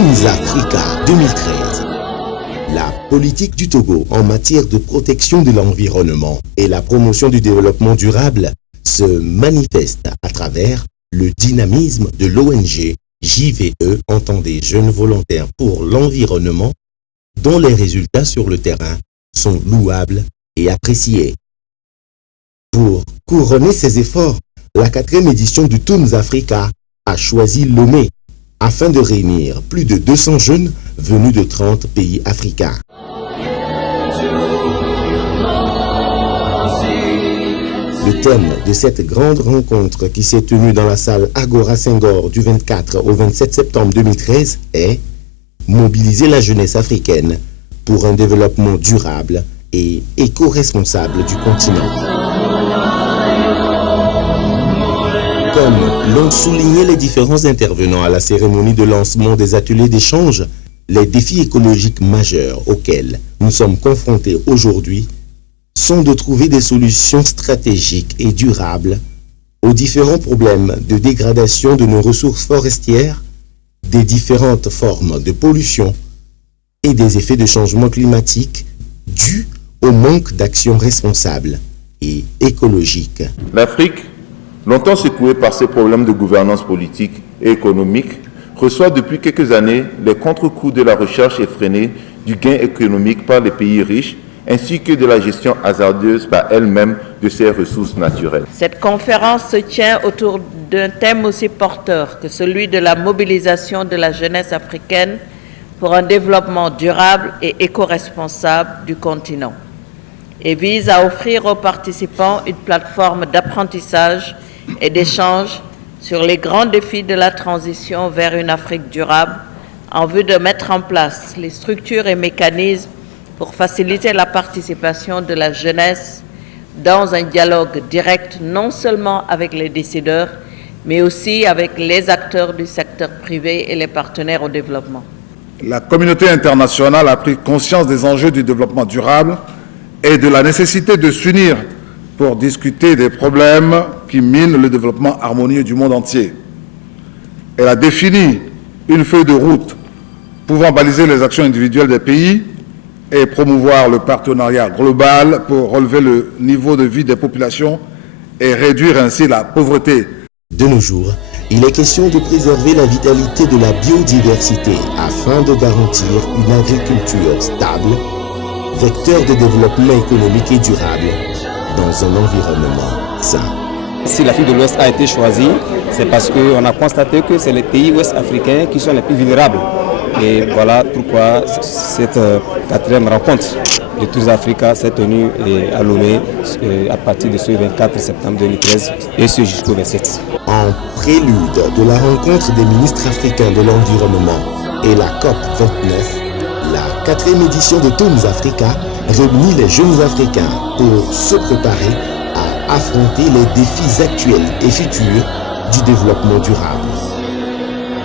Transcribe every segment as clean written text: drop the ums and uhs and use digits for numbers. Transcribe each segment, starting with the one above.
Toons Africa 2013. La politique du Togo en matière de protection de l'environnement et la promotion du développement durable se manifeste à travers le dynamisme de l'ONG JVE Entendez Jeunes Volontaires pour l'Environnement, dont les résultats sur le terrain sont louables et appréciés. Pour couronner ses efforts, la 4e édition du Toons Africa a choisi Lomé afin de réunir plus de 200 jeunes venus de 30 pays africains. Le thème de cette grande rencontre qui s'est tenue dans la salle Agora Senghor du 24 au 27 septembre 2013 est « Mobiliser la jeunesse africaine pour un développement durable et éco-responsable du continent ». Comme l'ont souligné les différents intervenants à la cérémonie de lancement des ateliers d'échange, les défis écologiques majeurs auxquels nous sommes confrontés aujourd'hui sont de trouver des solutions stratégiques et durables aux différents problèmes de dégradation de nos ressources forestières, des différentes formes de pollution et des effets de changement climatique dus au manque d'action responsable et écologique. L'Afrique, longtemps secouée par ses problèmes de gouvernance politique et économique, reçoit depuis quelques années les contre-coups de la recherche effrénée du gain économique par les pays riches, ainsi que de la gestion hasardeuse par elle-même de ses ressources naturelles. Cette conférence se tient autour d'un thème aussi porteur que celui de la mobilisation de la jeunesse africaine pour un développement durable et éco-responsable du continent et vise à offrir aux participants une plateforme d'apprentissage et d'échange sur les grands défis de la transition vers une Afrique durable en vue de mettre en place les structures et mécanismes pour faciliter la participation de la jeunesse dans un dialogue direct non seulement avec les décideurs, mais aussi avec les acteurs du secteur privé et les partenaires au développement. La communauté internationale a pris conscience des enjeux du développement durable et de la nécessité de s'unir pour discuter des problèmes qui minent le développement harmonieux du monde entier. Elle a défini une feuille de route pouvant baliser les actions individuelles des pays et promouvoir le partenariat global pour relever le niveau de vie des populations et réduire ainsi la pauvreté. De nos jours, il est question de préserver la vitalité de la biodiversité afin de garantir une agriculture stable, vecteur de développement économique et durable dans un environnement sain. Si l'Afrique de l'Ouest a été choisie, c'est parce qu'on a constaté que c'est les pays ouest-africains qui sont les plus vulnérables. Et voilà pourquoi cette 4e rencontre de Toons Africa s'est tenue à Lomé à partir de ce 24 septembre 2013 et ce jusqu'au 27. En prélude de la rencontre des ministres africains de l'environnement et la COP 29, la 4e édition de Toons Africa réunit les jeunes Africains pour se préparer à affronter les défis actuels et futurs du développement durable.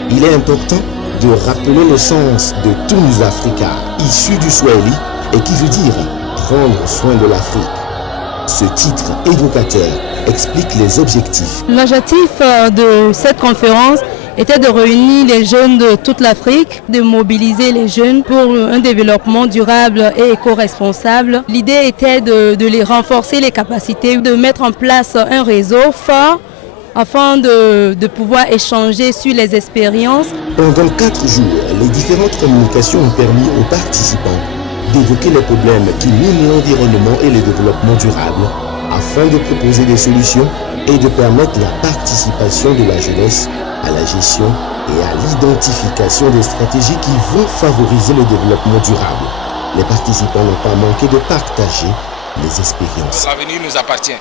Il est important de rappeler le sens de Toons Africa, issu du Swahili et qui veut dire prendre soin de l'Afrique. Ce titre évocateur explique les objectifs. L'objectif de cette conférence était de réunir les jeunes de toute l'Afrique, de mobiliser les jeunes pour un développement durable et éco-responsable. L'idée était de les renforcer les capacités, de mettre en place un réseau fort afin de pouvoir échanger sur les expériences. Pendant 4 jours, les différentes communications ont permis aux participants d'évoquer les problèmes qui minent l'environnement et le développement durable afin de proposer des solutions et de permettre la participation de la jeunesse à la gestion et à l'identification des stratégies qui vont favoriser le développement durable. Les participants n'ont pas manqué de partager les expériences. L'avenir nous appartient.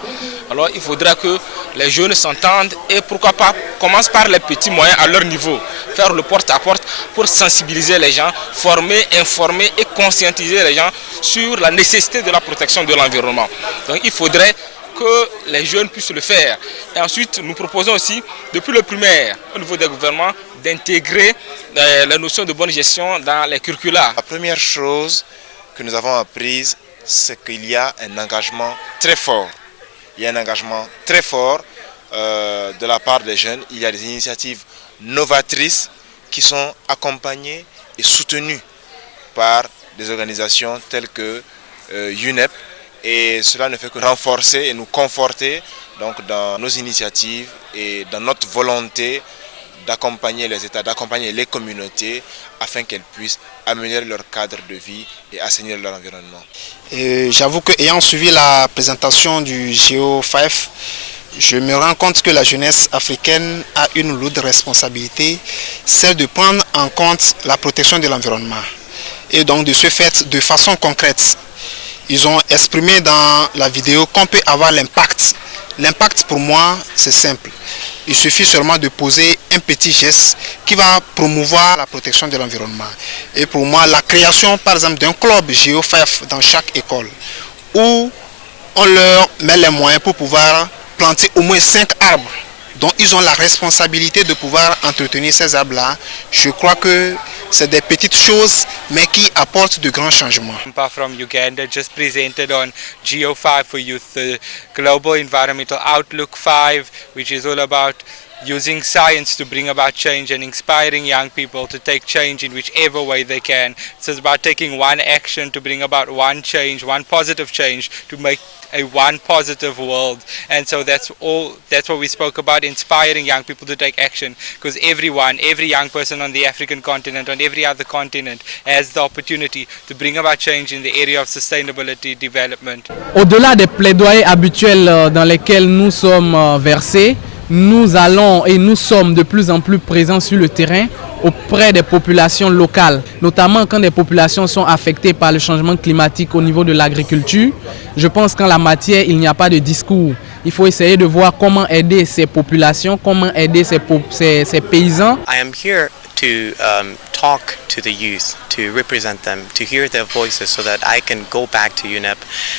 Alors il faudra que les jeunes s'entendent et pourquoi pas commencent par les petits moyens à leur niveau, faire le porte-à-porte pour sensibiliser les gens, former, informer et conscientiser les gens sur la nécessité de la protection de l'environnement. Donc il faudrait que les jeunes puissent le faire. Et ensuite, nous proposons aussi, depuis le primaire, au niveau des gouvernements, d'intégrer la notion de bonne gestion dans les curricula. La première chose que nous avons apprise, c'est qu'il y a un engagement très fort. Il y a un engagement très fort de la part des jeunes. Il y a des initiatives novatrices qui sont accompagnés et soutenus par des organisations telles que UNEP, et cela ne fait que renforcer et nous conforter donc dans nos initiatives et dans notre volonté d'accompagner les États, d'accompagner les communautés afin qu'elles puissent améliorer leur cadre de vie et assainir leur environnement. J'avoue qu'ayant suivi la présentation du GEO5, je me rends compte que la jeunesse africaine a une lourde responsabilité, celle de prendre en compte la protection de l'environnement. Et donc de ce fait, de façon concrète, ils ont exprimé dans la vidéo qu'on peut avoir l'impact. L'impact pour moi, c'est simple. Il suffit seulement de poser un petit geste qui va promouvoir la protection de l'environnement. Et pour moi, la création par exemple d'un club GEO5 dans chaque école, où on leur met les moyens pour pouvoir planter au moins 5 arbres, dont ils ont la responsabilité de pouvoir entretenir ces arbres-là. Je crois que c'est des petites choses, mais qui apportent de grands changements. From Uganda just presented on GEO5 for Youth, the Global Environmental Outlook 5, which is all about using science to bring about change and inspiring young people to take change in whichever way they can. So it's about taking one action to bring about one change, one positive change to make a one positive world. And so that's what we spoke about, inspiring young people to take action, because every young person on the African continent, on every other continent, has the opportunity to bring about change in the area of sustainability development. Au-delà des plaidoyers habituels dans lesquels nous sommes versés, nous allons et nous sommes de plus en plus présents sur le terrain auprès des populations locales, notamment quand des populations sont affectées par le changement climatique au niveau de l'agriculture. Je pense qu'en la matière, il n'y a pas de discours. Il faut essayer de voir comment aider ces populations, comment aider ces paysans. I am here to talk to the youth, to represent them, to hear their voices so that I can go back to UNEP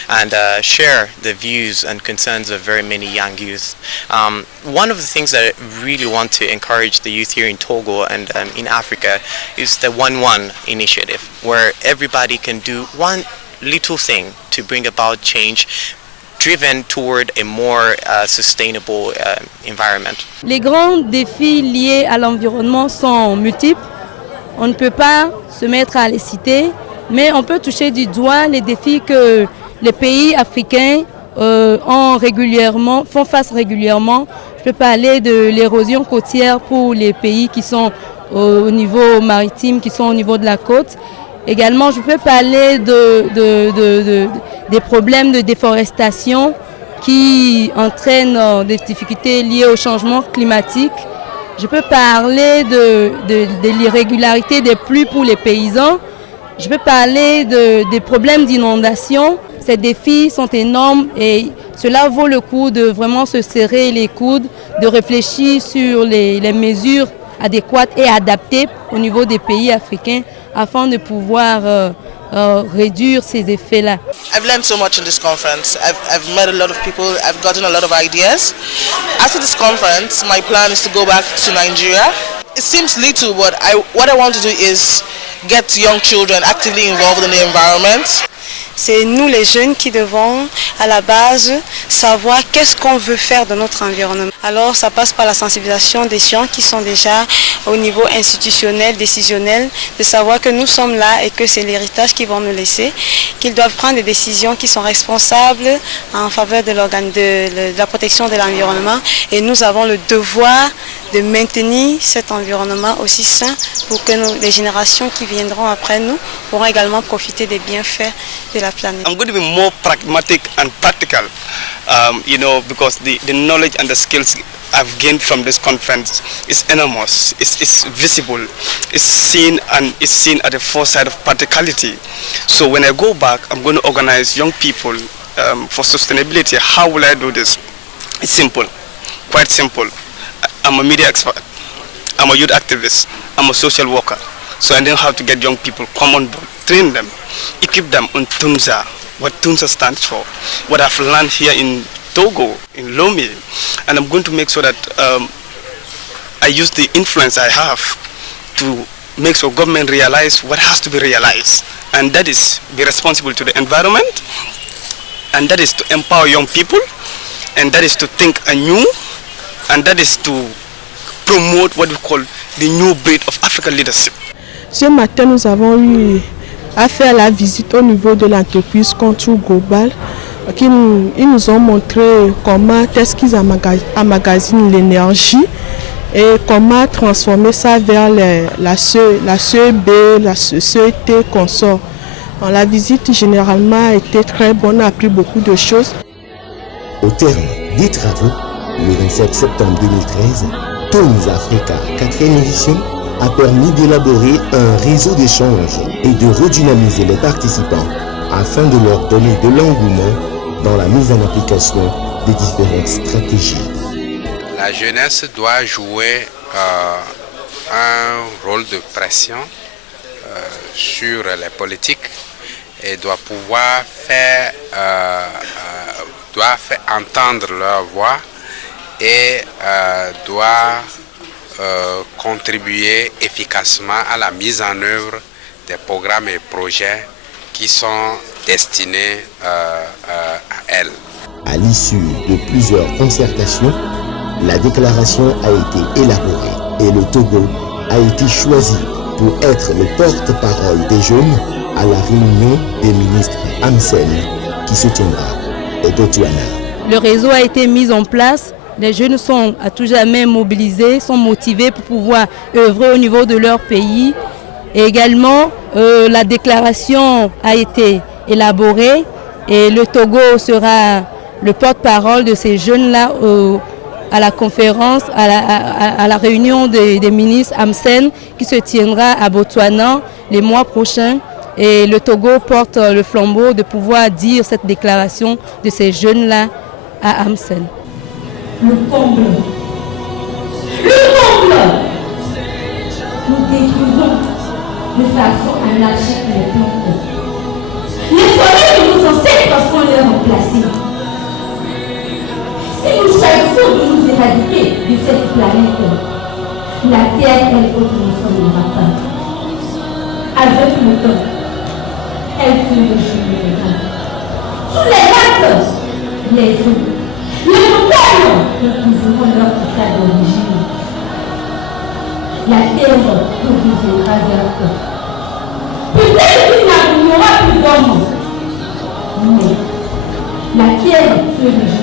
and share the views and concerns of very many young youth. One of the things that I really want to encourage the youth here in Togo and in Africa is the 1-1 initiative, where everybody can do one little thing to bring about change driven toward a more sustainable environment. Les grands défis liés à l'environnement sont multiples. On ne peut pas se mettre à les citer, mais on peut toucher du doigt les défis que les pays africains font face régulièrement. Je peux parler de l'érosion côtière pour les pays qui sont au niveau maritime, qui sont au niveau de la côte. Également, je peux parler des problèmes de déforestation qui entraînent des difficultés liées au changement climatique. Je peux parler de l'irrégularité des pluies pour les paysans. Je peux parler des problèmes d'inondation. Ces défis sont énormes et cela vaut le coup de vraiment se serrer les coudes, de réfléchir sur les mesures adéquates et adaptées au niveau des pays africains afin de pouvoir réduire ces effets-là. I've learned so much in this conference. I've met a lot of people. I've gotten a lot of ideas. After this conference, my plan is to go back to Nigeria. It seems little, but what I want to do is get young children actively involved in the environment. C'est nous les jeunes qui devons à la base savoir qu'est-ce qu'on veut faire de notre environnement. Alors ça passe par la sensibilisation des gens qui sont déjà au niveau institutionnel, décisionnel, de savoir que nous sommes là et que c'est l'héritage qu'ils vont nous laisser, qu'ils doivent prendre des décisions qui sont responsables en faveur de la protection de l'environnement et nous avons le devoir de maintenir cet environnement aussi sain pour que les générations qui viendront après nous pourront également profiter des bienfaits de la planète. I'm going to be more pragmatic and practical, because the knowledge and the skills I've gained from this conference is enormous. It's visible. It's seen at the foresight of practicality. So when I go back, I'm going to organize young people for sustainability. How will I do this? It's simple, quite simple. I'm a media expert, I'm a youth activist, I'm a social worker. So I know how to get young people come on board, train them, equip them on Tunza, what Tunza stands for, what I've learned here in Togo, in Lomé. And I'm going to make sure that I use the influence I have to make sure government realize what has to be realized. And that is be responsible to the environment, and that is to empower young people, and that is to think anew, and that is to promote what we call the new breed of African leadership. Ce matin, nous avons eu à faire la visite au niveau de l'entreprise Contour Global. Ils nous ont montré comment est-ce qu'ils emmagasinent l'énergie et comment transformer ça vers la CEB, la CET consort. La visite généralement a été très bonne, a appris beaucoup de choses. Au terme des travaux, le 27 septembre 2013, Tonnes Africa 4e édition a permis d'élaborer un réseau d'échanges et de redynamiser les participants afin de leur donner de l'engouement dans la mise en application des différentes stratégies. La jeunesse doit jouer un rôle de pression sur les politiques et doit pouvoir faire entendre leur voix et doit contribuer efficacement à la mise en œuvre des programmes et projets qui sont destinés à elle. À l'issue de plusieurs concertations, la déclaration a été élaborée et le Togo a été choisi pour être le porte-parole des jeunes à la réunion des ministres AMSEN qui se tiendra au Botswana. Le réseau a été mis en place. Les jeunes sont à tout jamais mobilisés, sont motivés pour pouvoir œuvrer au niveau de leur pays. Et également, la déclaration a été élaborée et le Togo sera le porte-parole de ces jeunes-là à la conférence, à la réunion des ministres AMSEN qui se tiendra à Botswana les mois prochains. Et le Togo porte le flambeau de pouvoir dire cette déclaration de ces jeunes-là à AMSEN. Le comble. Nous détruisons de façon anarchique les plantes. Les forêts de nos ancêtres sont les remplacées. Si nous choisissons de nous éradiquer de cette planète, la Terre, elle faut que nous sommes pas. Avec le temps, elle se réjouit. Sous les lacs, les eaux. Les montagnes retrouveront leur état d'origine. La terre nous écrasera. Peut-être qu'il n'y aura plus d'hommes, mais la terre se réjouit.